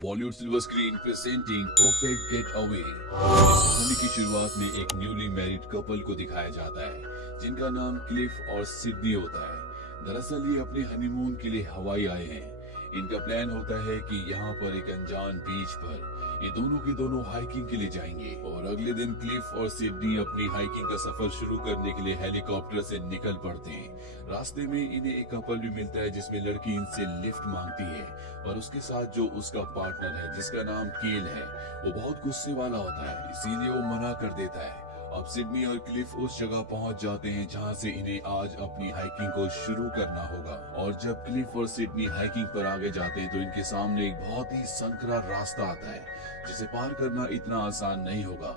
Bollywood silver screen presenting perfect get away. इस कहानी की शुरुआत में एक न्यूली मैरिड कपल को दिखाया जाता है जिनका नाम क्लिफ और सिडनी होता है। दरअसल ये अपने हनीमून के लिए हवाई आए हैं। इनका प्लान होता है कि यहाँ पर एक अनजान बीच पर ये दोनों के दोनों हाइकिंग के लिए जाएंगे और अगले दिन क्लिफ और सिडनी अपनी हाइकिंग का सफर शुरू करने के लिए हेलीकॉप्टर से निकल पड़ते हैं। रास्ते में इन्हें एक कपल भी मिलता है जिसमें लड़की इनसे लिफ्ट मांगती है और उसके साथ जो उसका पार्टनर है जिसका नाम केल है वो बहुत गुस्से वाला होता है, इसीलिए वो मना कर देता है। अब सिडनी और क्लिफ उस जगह पहुंच जाते हैं जहां से इन्हें आज अपनी हाइकिंग को शुरू करना होगा। और जब क्लिफ और सिडनी हाइकिंग पर आगे जाते हैं तो इनके सामने एक बहुत ही संकरा रास्ता आता है जिसे पार करना इतना आसान नहीं होगा।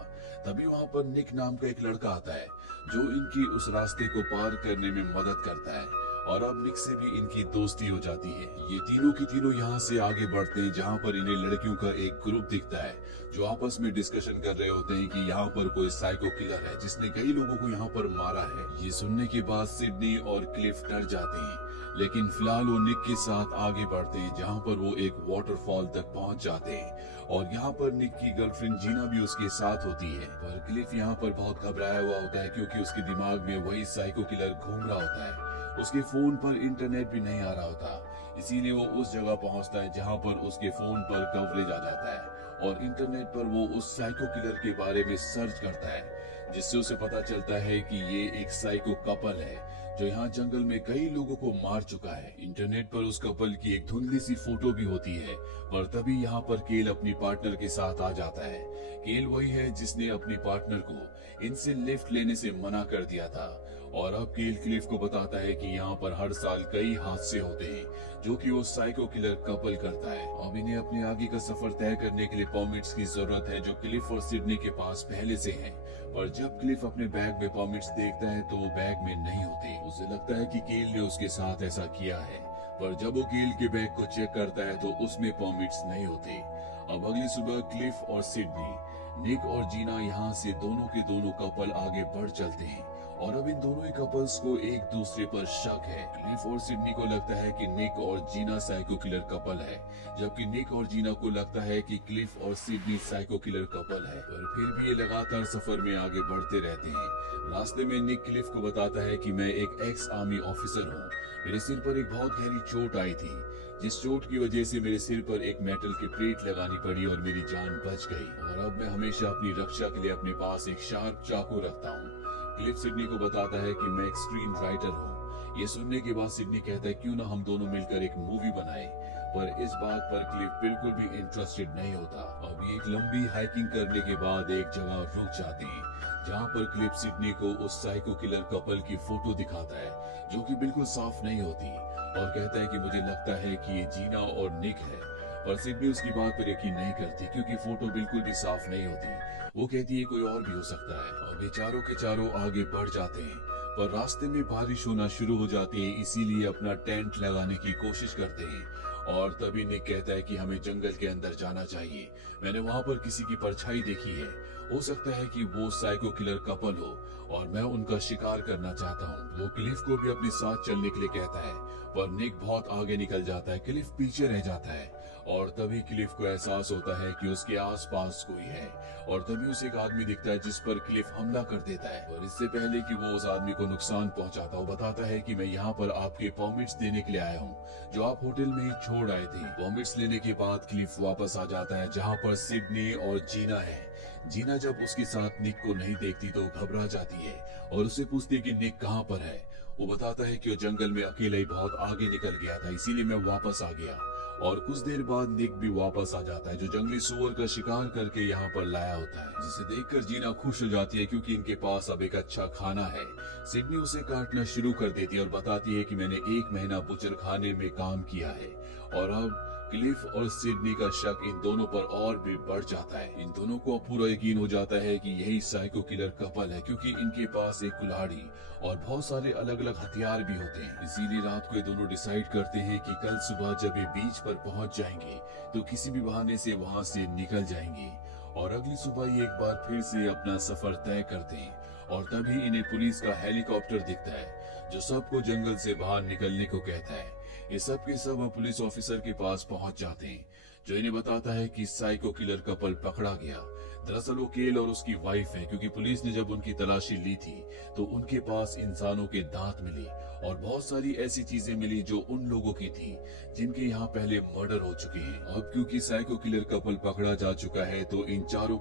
तभी वहां पर निक नाम का एक लड़का आता है जो इनकी उस रास्ते को पार करने में मदद करता है और अब निक से भी इनकी दोस्ती हो जाती है। ये तीनों की तीनों यहाँ से आगे बढ़ते हैं जहाँ पर इन्हें लड़कियों का एक ग्रुप दिखता है जो आपस में डिस्कशन कर रहे होते हैं कि यहाँ पर कोई साइको किलर है जिसने कई लोगों को यहाँ पर मारा है। ये सुनने के बाद सिडनी और क्लिफ डर जाते हैं, लेकिन फिलहाल वो निक के साथ आगे बढ़ते हैं जहाँ पर वो एक वाटरफॉल तक पहुँच जाते हैं और यहाँ पर निक की गर्लफ्रेंड जीना भी उसके साथ होती है। पर क्लिफ यहाँ पर बहुत घबराया हुआ होता है क्योंकि उसके दिमाग में वही साइको किलर घूम रहा होता है। उसके फोन पर इंटरनेट भी नहीं आ रहा होता, इसीलिए वो उस जगह पहुंचता है जहां पर उसके फोन पर कवरेज आ जाता है और इंटरनेट पर वो उस साइको किलर के बारे में सर्च करता है जिससे उसे पता चलता है कि ये एक साइको कपल है जो यहाँ जंगल में कई लोगों को मार चुका है। इंटरनेट पर उस कपल की एक धुंधली सी फोटो भी होती है, पर तभी यहाँ पर केल अपनी पार्टनर के साथ आ जाता है। केल वही है जिसने अपनी पार्टनर को इनसे लिफ्ट लेने से मना कर दिया था और अब केल क्लिफ को बताता है कि यहाँ पर हर साल कई हादसे होते हैं जो कि वो साइको किलर कपल करता है। अब इन्हें अपने आगे का सफर तय करने के लिए परमिट्स की जरूरत है जो क्लिफ और सिडनी के पास पहले से हैं। पर जब क्लिफ अपने बैग में परमिट्स देखता है तो वो बैग में नहीं होते। उसे लगता है कि केल ने उसके साथ ऐसा किया है, पर जब वो केल के बैग को चेक करता है तो उसमें परमिट्स नहीं होते। अब अगली सुबह क्लिफ और सिडनी, निक और जीना यहाँ से दोनों के दोनों कपल आगे बढ़ चलते हैं और अब इन दोनों ही कपल्स को एक दूसरे पर शक है। क्लिफ और सिडनी को लगता है कि निक और जीना साइको किलर कपल है, जबकि निक और जीना को लगता है कि क्लिफ और सिडनी साइको किलर कपल है। पर फिर भी ये लगातार सफर में आगे बढ़ते रहते हैं। रास्ते में निक क्लिफ को बताता है कि मैं एक एक्स आर्मी ऑफिसर हूँ, मेरे सिर पर एक बहुत गहरी चोट आई थी जिस चोट की वजह से मेरे सिर पर एक मेटल की प्लेट लगानी पड़ी और मेरी जान बच गई और अब मैं हमेशा अपनी रक्षा के लिए अपने पास एक शार्प चाकू रखता हूँ। क्लिफ सिडनी को बताता है कि मैं एक स्क्रीन राइटर हूँ। ये सुनने के बाद सिडनी कहता है क्यों ना हम दोनों मिलकर एक मूवी बनाएं, पर इस बात पर क्लिफ बिल्कुल भी इंटरेस्टेड नहीं होता। अब ये एक लंबी हाइकिंग करने के बाद एक जगह रुक जाते हैं जहाँ पर क्लिफ सिडनी को उस साइको किलर कपल की फोटो दिखाता है जो कि बिल्कुल साफ नहीं होती और कहता है कि मुझे लगता है कि ये जीना और निक है। पर सिडनी उसकी बात पर यकीन नहीं करती क्योंकि फोटो बिल्कुल भी साफ नहीं होती। वो कहती है कोई और भी हो सकता है और वे चारों के चारों आगे बढ़ जाते हैं। पर रास्ते में बारिश होना शुरू हो जाती है, इसीलिए अपना टेंट लगाने की कोशिश करते हैं और तभी निक कहता है कि हमें जंगल के अंदर जाना चाहिए। मैंने वहाँ पर किसी की परछाई देखी है, हो सकता है कि वो साइको किलर कपल हो और मैं उनका शिकार करना चाहता हूँ। वो क्लिफ को भी अपने साथ चलने के लिए कहता है, पर निक बहुत आगे निकल जाता है, क्लिफ पीछे रह जाता है और तभी क्लिफ को एहसास होता है कि उसके आसपास कोई है और तभी उसे एक आदमी दिखता है जिस पर क्लिफ हमला कर देता है। और इससे पहले कि वो उस आदमी को नुकसान पहुंचाता वो बताता है कि मैं यहाँ पर आपके परमिट्स देने के लिए आया हूँ जो आप होटल में ही छोड़ आए थे। परमिट्स लेने के बाद क्लिफ वापस आ जाता है जहाँ पर सिडनी और जीना है। जीना जब उसके साथ निक को नहीं देखती तो घबरा जाती है और उससे पूछती है कि निक कहाँ पर है। वो बताता है कि वो जंगल में अकेला ही बहुत आगे निकल गया था, इसीलिए मैं वापस आ गया। और कुछ देर बाद निक भी वापस आ जाता है जो जंगली सुअर का शिकार करके यहाँ पर लाया होता है, जिसे देखकर जीना खुश हो जाती है क्योंकि इनके पास अब एक अच्छा खाना है। सिडनी उसे काटना शुरू कर देती है और बताती है कि मैंने 1 महीना बुचर खाने में काम किया है और अब क्लिफ और सिडनी का शक इन दोनों पर और भी बढ़ जाता है। इन दोनों को अब पूरा यकीन हो जाता है कि यही साइको किलर कपल है क्योंकि इनके पास एक कुल्हाड़ी और बहुत सारे अलग अलग हथियार भी होते हैं। इसीलिए रात को ये दोनों डिसाइड करते हैं कि कल सुबह जब ये बीच पर पहुंच जाएंगे तो किसी भी बहाने से वहां से निकल जाएंगे और अगली सुबह ये एक बार फिर से अपना सफर तय करते हैं और तभी इन्हें पुलिस का हेलीकॉप्टर दिखता है जो सबको जंगल से बाहर निकलने को कहता है। ये सब के सब पुलिस ऑफिसर के पास पहुंच जाते हैं जो इन्हें बताता है कि साइको किलर कपल पकड़ा गया। दरअसल वो केल और उसकी वाइफ है, क्योंकि पुलिस ने जब उनकी तलाशी ली थी तो उनके पास इंसानों के दांत मिले और बहुत सारी ऐसी चीजें मिली जो उन लोगों की थी जिनके यहाँ पहले मर्डर हो चुके हैं। अब क्योंकि साइको किलर कपल पकड़ा जा चुका है तो इन चारों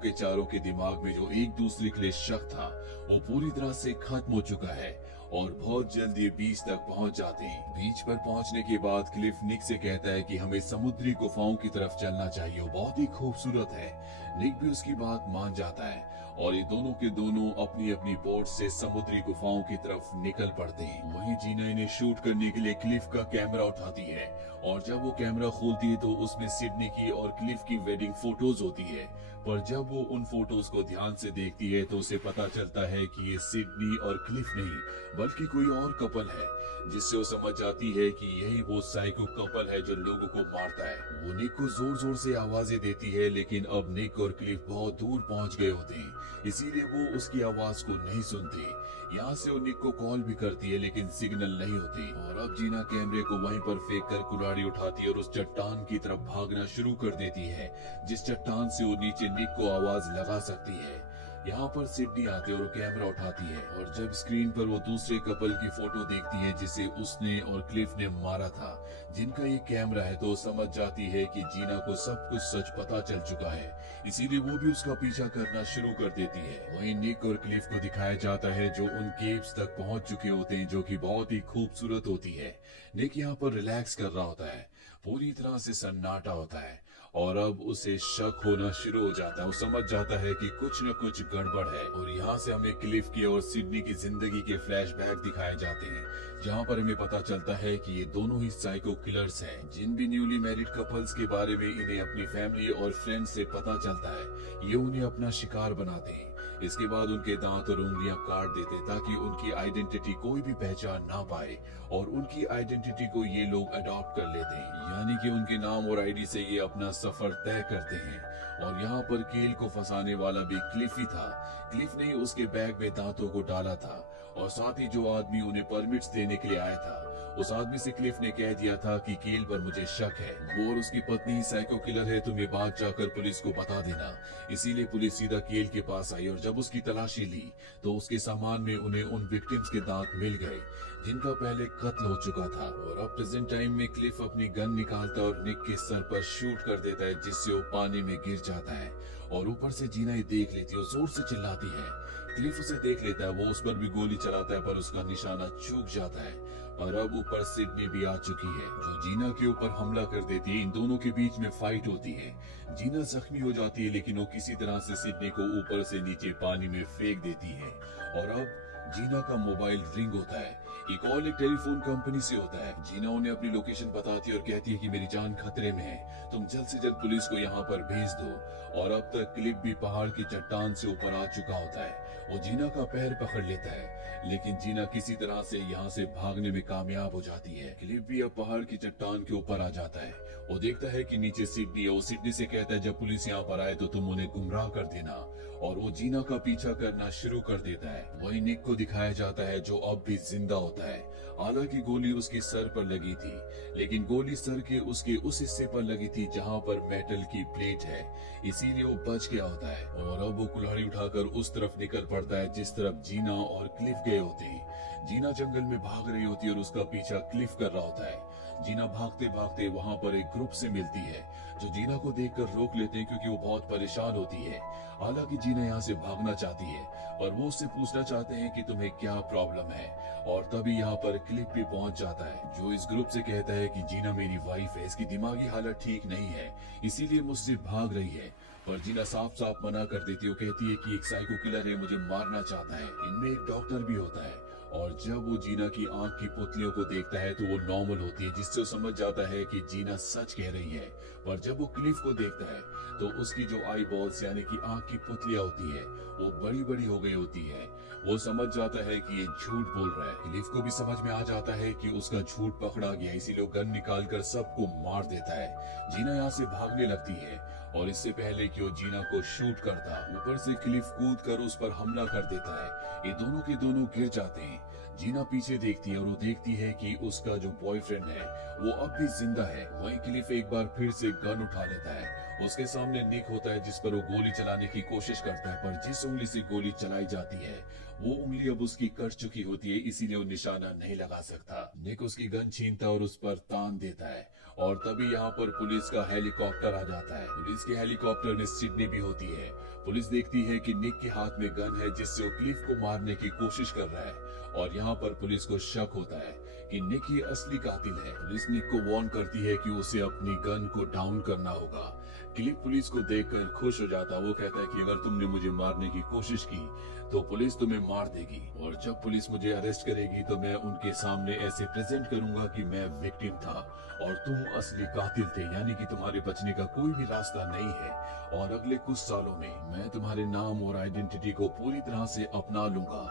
के दिमाग में जो एक दूसरे के लिए शक था वो पूरी तरह से खत्म हो चुका है और बहुत जल्द ये बीच तक पहुंच जाते हैं। बीच पर पहुंचने के बाद क्लिफ निक से कहता है कि हमें समुद्री गुफाओं की तरफ चलना चाहिए, वो बहुत ही खूबसूरत है। निक भी उसकी बात मान जाता है और ये दोनों के दोनों अपनी अपनी बोट से समुद्री गुफाओं की तरफ निकल पड़ते हैं। वहीं जीना इन्हें शूट करने के लिए क्लिफ का कैमरा उठाती है और जब वो कैमरा खोलती है तो उसमें सिडनी की और क्लिफ की वेडिंग फोटोज होती है। पर जब वो उन फोटोज को ध्यान से देखती है तो उसे पता चलता है कि ये सिडनी और क्लिफ नहीं बल्कि कोई और कपल है, जिससे वो समझ जाती है कि यही वो साइको कपल है जो लोगों को मारता है। वो निक को जोर जोर से आवाजें देती है, लेकिन अब निक और क्लिफ बहुत दूर पहुंच गए होते हैं, इसीलिए वो उसकी आवाज को नहीं सुनते। यहाँ से वो निक को कॉल भी करती है लेकिन सिग्नल नहीं होती और अब जीना कैमरे को वहीं पर फेंक कर कुल्हाड़ी उठाती है और उस चट्टान की तरफ भागना शुरू कर देती है, जिस चट्टान से वो नीचे निक को आवाज लगा सकती है। यहाँ पर सिडनी आती है और कैमरा उठाती है और जब स्क्रीन पर वो दूसरे कपल की फोटो देखती है जिसे उसने और क्लिफ ने मारा था, जिनका ये कैमरा है, तो समझ जाती है कि जीना को सब कुछ सच पता चल चुका है, इसीलिए वो भी उसका पीछा करना शुरू कर देती है। वहीं निक और क्लिफ को दिखाया जाता है जो उन केव्स तक पहुंच चुके होते हैं, जो कि बहुत ही खूबसूरत होती है। निक यहाँ पर रिलैक्स कर रहा होता है, पूरी तरह से सन्नाटा होता है और अब उसे शक होना शुरू हो जाता है। वो समझ जाता है कि कुछ न कुछ गड़बड़ है और यहाँ से हमें क्लिफ की और सिडनी की जिंदगी के फ्लैशबैक दिखाए जाते हैं, जहाँ पर हमें पता चलता है कि ये दोनों ही साइको किलर्स हैं। जिन भी न्यूली मैरिड कपल्स के बारे में इन्हें अपनी फैमिली और फ्रेंड्स से पता चलता है, ये उन्हें अपना शिकार बनाते हैं। इसके बाद उनके दांत और उंगलियां काट देते ताकि उनकी आइडेंटिटी कोई भी पहचान ना पाए और उनकी आइडेंटिटी को ये लोग अडॉप्ट कर लेते हैं, यानी कि उनके नाम और आईडी से ये अपना सफर तय करते हैं। और यहाँ पर केल को फंसाने वाला भी क्लिफ ही था। क्लिफ ने उसके बैग में दांतों को डाला था और साथ ही जो आदमी उन्हें परमिट्स देने के लिए आया था, उस आदमी से क्लिफ ने कह दिया था कि केल पर मुझे शक है, वो और उसकी पत्नी साइको किलर है, तुम ये बात जाकर पुलिस को बता देना। इसीलिए पुलिस सीधा केल के पास आई और जब उसकी तलाशी ली तो उसके सामान में उन्हें उन विक्टिम्स के दांत मिल गए जिनका पहले कत्ल हो चुका था। और अब प्रेजेंट टाइम में क्लिफ अपनी गन निकालता और निक के सर पर शूट कर देता है, जिससे वो पानी में गिर जाता है और ऊपर से जीना ही देख लेती है और जोर से चिल्लाती है। क्लिफ उसे देख लेता है, वो उस पर भी गोली चलाता है पर उसका निशाना चूक जाता है और अब ऊपर सिडनी भी आ चुकी है जो जीना के ऊपर हमला कर देती है। इन दोनों के बीच में फाइट होती है। जीना जख्मी हो जाती है लेकिन वो किसी तरह से सिडनी को ऊपर से नीचे पानी में फेंक देती है और अब जीना का मोबाइल रिंग होता है। ये कॉल एक टेलीफोन कंपनी से होता है। जीना उन्हें अपनी लोकेशन बताती है और कहती है कि मेरी जान खतरे में है, तुम जल्द से जल्द पुलिस को यहाँ पर भेज दो। और अब तक क्लिफ भी पहाड़ की चट्टान से ऊपर आ चुका होता है। वो जीना का पैर पकड़ लेता है लेकिन जीना किसी तरह से यहाँ से भागने में कामयाब हो जाती है। क्लिफ भी अब पहाड़ की चट्टान के ऊपर आ जाता है। वो देखता है कि नीचे सिडनी है। वो सिडनी से कहता है जब पुलिस यहाँ पर आए तो तुम उन्हें गुमराह कर देना और वो जीना का पीछा करना शुरू कर देता है। वही निक को दिखाया जाता है जो अब भी जिंदा होता है। हालांकि गोली उसके सर पर लगी थी लेकिन गोली सर के उसके उस हिस्से पर लगी थी जहाँ पर मेटल की प्लेट है, इसीलिए वो बच गया होता है। और अब वो कुल्हाड़ी उठाकर उस तरफ निकल पड़ता है जिस तरफ जीना और क्लिफ गए होते हैं। जीना जंगल में भाग रही होती है और उसका पीछा क्लिफ कर रहा होता है। जीना भागते भागते वहाँ पर एक ग्रुप से मिलती है जो जीना को देखकर रोक लेते हैं क्योंकि वो बहुत परेशान होती है। हालांकि जीना यहाँ से भागना चाहती है और वो उससे पूछना चाहते हैं कि तुम्हें क्या प्रॉब्लम है और तभी यहाँ पर क्लिफ भी पहुंच जाता है जो इस ग्रुप से कहता है कि जीना मेरी वाइफ है, इसकी दिमागी हालत ठीक नहीं है इसीलिए मुझसे भाग रही है। पर जीना साफ साफ मना कर देती है। वो कहती है कि एक साइको किलर है, मुझे मारना चाहता है। इनमें एक डॉक्टर भी होता है और जब वो जीना की आंख की पुतलियों को देखता है तो वो नॉर्मल होती है, जिससे वो समझ जाता है कि जीना सच कह रही है। पर जब वो क्लिफ को देखता है तो उसकी जो आई बॉल्स यानी कि आंख की पुतलियां होती है वो बड़ी बड़ी हो गई होती है। वो समझ जाता है कि ये झूठ बोल रहा है। क्लिफ को भी समझ में आ जाता है कि उसका झूठ पकड़ा गया, इसीलिए वो गन निकाल कर सबको मार देता है। जीना यहाँ से भागने लगती है और इससे पहले कि वो जीना को शूट करता, ऊपर से क्लिफ कूद कर उस पर हमला कर देता है। ये दोनों के दोनों गिर जाते हैं। जीना पीछे देखती है और वो देखती है कि उसका जो बॉयफ्रेंड है वो अब भी जिंदा है। वहीं क्लिफ एक बार फिर से गन उठा लेता है। उसके सामने निक होता है जिस पर वो गोली चलाने की कोशिश करता है, पर जिस उंगली से गोली चलाई जाती है वो उंगली अब उसकी कट चुकी होती है, इसीलिए वो निशाना नहीं लगा सकता। निक उसकी गन छीनता है और उस पर तान देता है और तभी यहाँ पर पुलिस का हेलीकॉप्टर आ जाता है। पुलिस के हेलीकॉप्टर में सिडनी भी होती है। पुलिस देखती है कि निक के हाथ में गन है जिससे वो क्लिफ को मारने की कोशिश कर रहा है और यहाँ पर पुलिस को शक होता है कि निक ही असली कातिल है। पुलिस निक को वार्न करती है कि उसे अपनी गन को डाउन करना होगा। क्लिफ पुलिस को देखकर खुश हो जाता है। वो कहता है कि अगर तुमने मुझे मारने की कोशिश की तो पुलिस तुम्हें मार देगी और जब पुलिस मुझे अरेस्ट करेगी तो मैं उनके सामने ऐसे प्रेजेंट करूंगा कि मैं विक्टिम था और तुम असली कातिल थे, यानी कि तुम्हारे बचने का कोई भी रास्ता नहीं है और अगले कुछ सालों में मैं तुम्हारे नाम और आइडेंटिटी को पूरी तरह से अपना लूंगा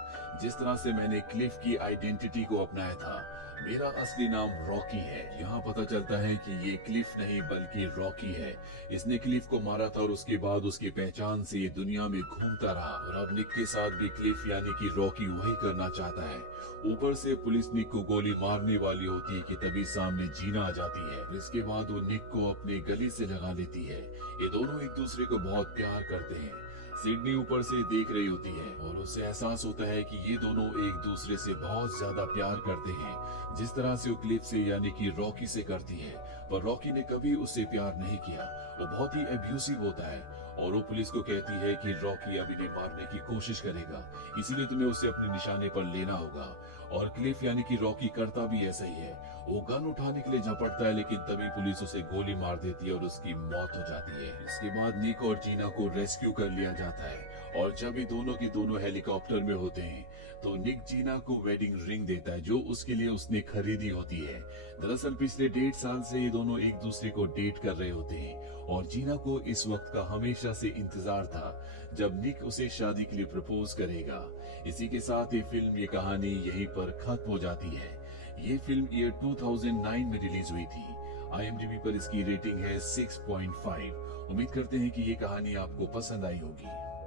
जिस तरह से मैंने क्लिफ की आइडेंटिटी को अपनाया था। मेरा असली नाम रॉकी है। यहाँ पता चलता है कि ये क्लिफ नहीं बल्कि रॉकी है। इसने क्लिफ को मारा था और उसके बाद उसकी पहचान से ये दुनिया में घूमता रहा और अब निक के साथ भी क्लिफ यानी कि रॉकी वही करना चाहता है। ऊपर से पुलिस निक को गोली मारने वाली होती है कि तभी सामने जीना आ जाती है। इसके बाद वो निक को अपने गले से लगा लेती है। ये दोनों एक दूसरे को बहुत प्यार करते हैं। सिडनी ऊपर से देख रही होती है और उसे एहसास होता है कि ये दोनों एक दूसरे से बहुत ज्यादा प्यार करते हैं जिस तरह से वो क्लिफ से यानी कि रॉकी से करती है, पर रॉकी ने कभी उससे प्यार नहीं किया। वो बहुत ही एब्यूसिव होता है और वो पुलिस को कहती है कि रॉकी अब इन्हें मारने की कोशिश करेगा, इसीलिए तुम्हें उसे अपने निशाने पर लेना होगा। और क्लिफ यानी कि रॉकी करता भी ऐसा ही है। वो गन उठाने के लिए झपटता है लेकिन तभी पुलिस उसे गोली मार देती है और उसकी मौत हो जाती है। इसके बाद निक और जीना को रेस्क्यू कर लिया जाता है और जब ये दोनों के दोनों हेलीकॉप्टर में होते हैं तो निक जीना को वेडिंग रिंग देता है जो उसके लिए उसने खरीदी होती है। दरअसल पिछले 1.5 साल से ये दोनों एक दूसरे को डेट कर रहे होते हैं और जीना को इस वक्त का हमेशा से इंतजार था जब निक उसे शादी के लिए प्रपोज करेगा। इसी के साथ ये फिल्म, ये कहानी यहीं पर खत्म हो जाती है। ये फिल्म ईयर 2009 में रिलीज हुई थी। IMDb पर इसकी रेटिंग है 6.5। उम्मीद करते हैं कि ये कहानी आपको पसंद आई होगी।